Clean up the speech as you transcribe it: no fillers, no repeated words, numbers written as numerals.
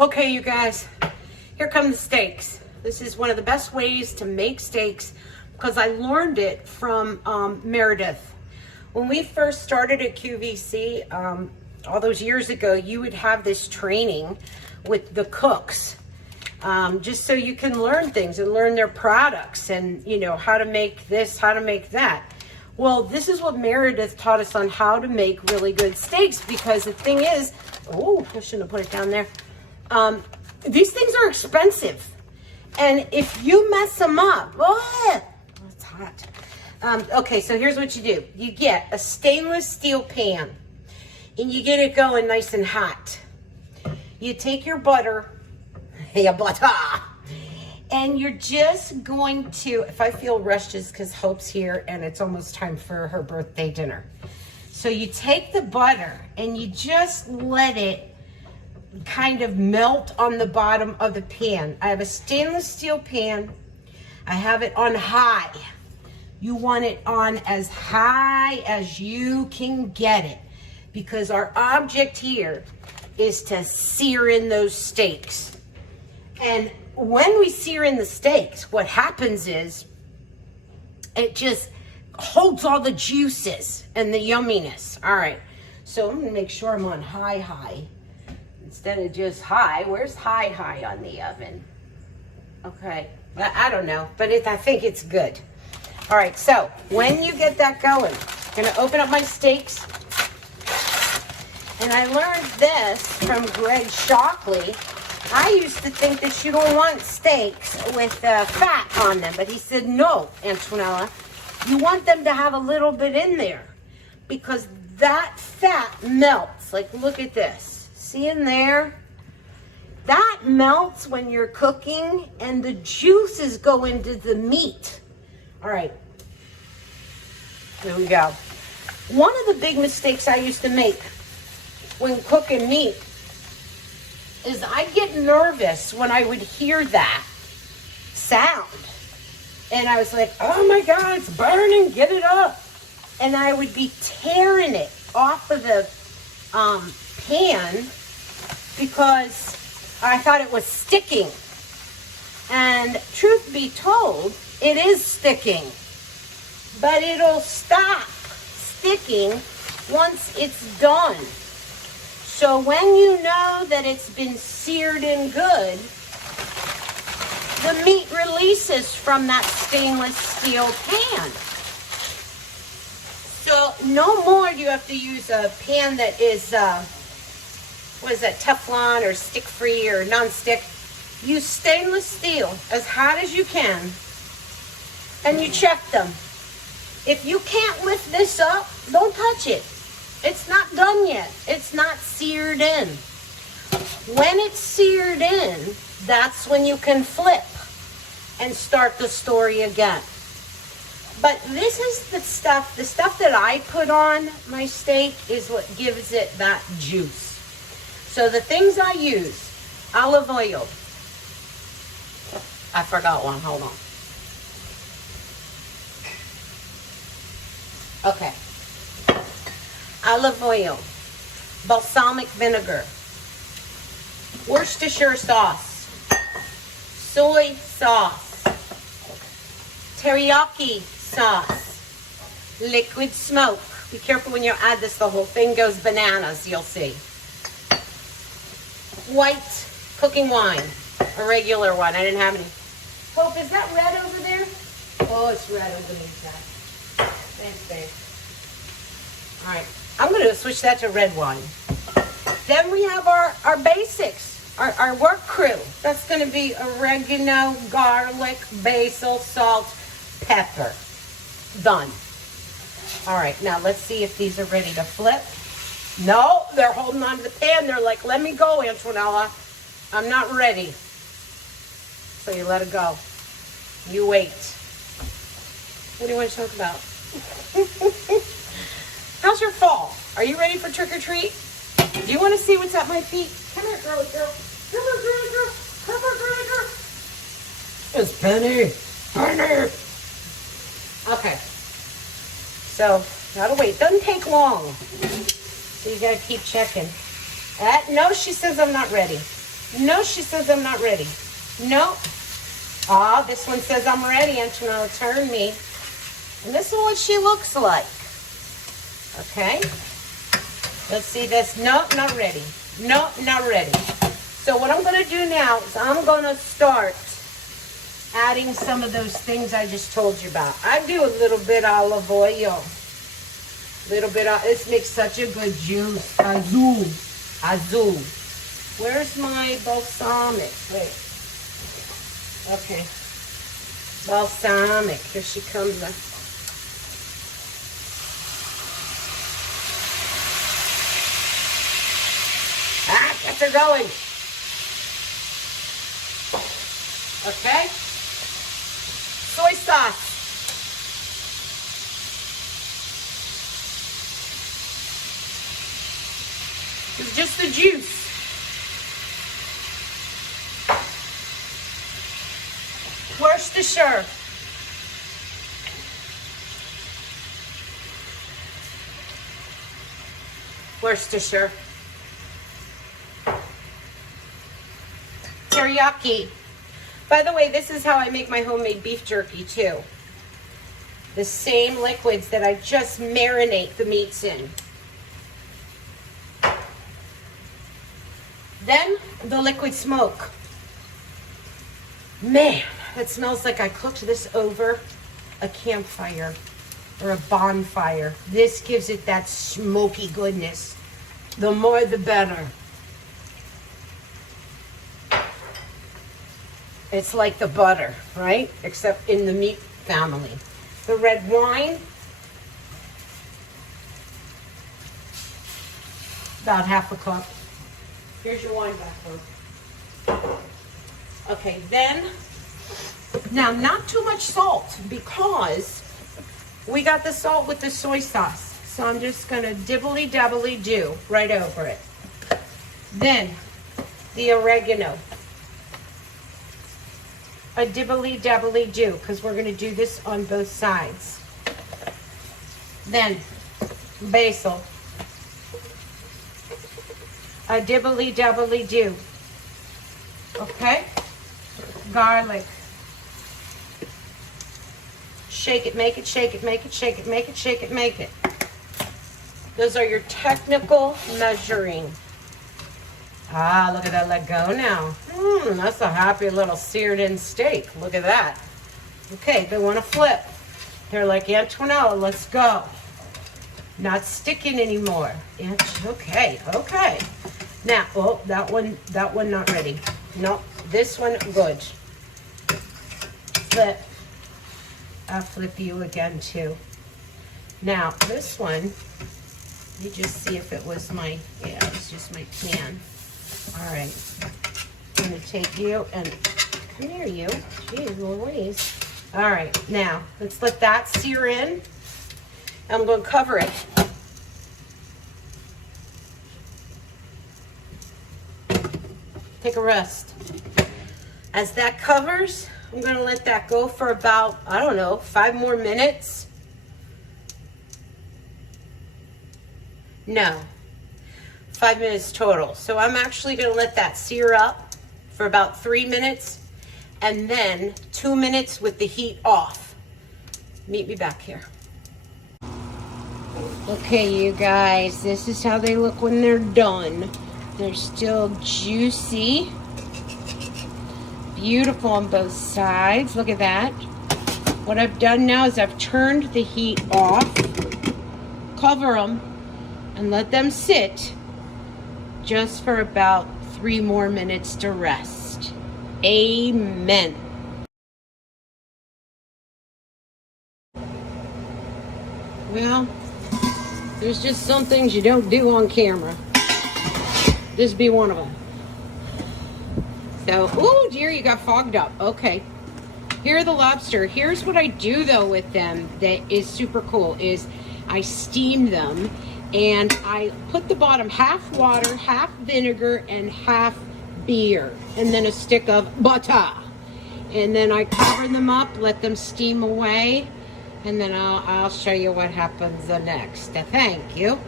Okay, you guys, here come the steaks. This is one of the best ways to make steaks because I learned it from Meredith. When we first started at QVC, all those years ago, you would have this training with the cooks, just so you can learn things and learn their products and, you know, how to make this, how to make that. Well, this is what Meredith taught us on how to make really good steaks, because the thing is, oh, I shouldn't have put it down there. These things are expensive. And if you mess them up, oh, it's hot. Okay, so here's what you do. You get a stainless steel pan and you get it going nice and hot. You take your butter, and you're just going to, if I feel rushed, it's because Hope's here and it's almost time for her birthday dinner. So you take the butter and you just let it kind of melt on the bottom of the pan. I have a stainless steel pan. I have it on high. You want it on as high as you can get it, because our object here is to sear in those steaks. And when we sear in the steaks, what happens is it just holds all the juices and the yumminess. All right, so I'm gonna make sure I'm on high. Instead of just high. Where's high on the oven? Okay, I don't know, but I think it's good. All right, so when you get that going, I'm gonna open up my steaks. And I learned this from Greg Shockley. I used to think that you don't want steaks with fat on them, but he said, no, Antonella, you want them to have a little bit in there, because that fat melts. Like, look at this. See in there? That melts when you're cooking and the juices go into the meat. All right. There we go. One of the big mistakes I used to make when cooking meat is I'd get nervous when I would hear that sound. And I was like, oh my God, it's burning, get it up. And I would be tearing it off of the pan because I thought it was sticking. And truth be told, it is sticking. But it'll stop sticking once it's done. So when you know that it's been seared in good, the meat releases from that stainless steel pan. So no more do you have to use a pan that is, what is that, Teflon or stick-free or non-stick. Use stainless steel, as hot as you can, and you check them. If you can't lift this up, don't touch it. It's not done yet. It's not seared in. When it's seared in, that's when you can flip and start the story again. But this is the stuff that I put on my steak is what gives it that juice. So the things I use: olive oil. I forgot one, hold on. Okay. Olive oil, balsamic vinegar, Worcestershire sauce, soy sauce, teriyaki sauce, liquid smoke. Be careful when you add this, the whole thing goes bananas, you'll see. White cooking wine, a regular one, I didn't have any. Hope, is that red over there? Oh, it's red underneath that. Thanks, babe. All right, I'm going to switch that to red wine. Then we have our basics, our work crew. That's going to be oregano, garlic, basil, salt, pepper. Done. All right, now let's see if these are ready to flip. No, they're holding on to the pan. They're like, let me go, Antonella. I'm not ready. So you let it go. You wait. What do you want to talk about? How's your fall? Are you ready for trick or treat? Do you want to see what's at my feet? Come here, girly girl. Come here, girly girl. Come here, girly girl. It's Penny. Penny. Okay. So, gotta wait. Doesn't take long. So you gotta keep checking. No, she says I'm not ready. No, she says I'm not ready. No. Ah, this one says I'm ready. Antonella, turn me. And this is what she looks like. Okay. Let's see this. No, not ready. No, not ready. So what I'm going to do now is I'm going to start adding some of those things I just told you about. I do a little bit olive oil. Little bit of, this makes such a good juice. Azul. Where's my balsamic? Wait. Okay. Balsamic. Here she comes. Ah, get her going. Okay. Soy sauce. It's just the juice. Worcestershire. Worcestershire. Teriyaki. By the way, this is how I make my homemade beef jerky too. The same liquids that I just marinate the meats in. Then the liquid smoke. Man, it smells like I cooked this over a campfire or a bonfire. This gives it that smoky goodness. The more the better. It's like the butter, right? Except in the meat family. The red wine, about half a cup. Here's your wine back. Okay, then, now not too much salt because we got the salt with the soy sauce. So I'm just gonna dibbly-dabbly do right over it. Then, the oregano. A dibbly-dabbly do because we're gonna do this on both sides. Then, basil. A dibbly-dabbly do. Okay? Garlic. Shake it, make it, shake it, make it, shake it, make it, shake it, make it. Those are your technical measuring. Ah, look at that, let go now. That's a happy little seared in steak. Look at that. Okay, they want to flip. They're like, Antonella, let's go. Not sticking anymore. Okay, okay. Now, oh, that one not ready. Nope, this one good. Flip. I'll flip you again too. Now, this one, let me just see if it was my, yeah, it was just my pan. All right, I'm gonna take you and, come here you. Jeez Louise. All right, now, let's let that sear in. I'm gonna cover it. Take a rest. As that covers, I'm gonna let that go for about, I don't know, 5 more minutes. No, 5 minutes total. So I'm actually gonna let that sear up for about 3 minutes and then 2 minutes with the heat off. Meet me back here. Okay, you guys, this is how they look when they're done. They're still juicy. Beautiful on both sides. Look at that. What I've done now is I've turned the heat off. Cover them and let them sit just for about 3 more minutes to rest. Amen. Well, there's just some things you don't do on camera. This be one of them. So, oh dear, you got fogged up. Okay. Here are the lobster. Here's what I do though with them that is super cool is I steam them and I put the bottom half water, half vinegar, and half beer. And then a stick of butter. And then I cover them up, let them steam away. And then I'll show you what happens next. Thank you.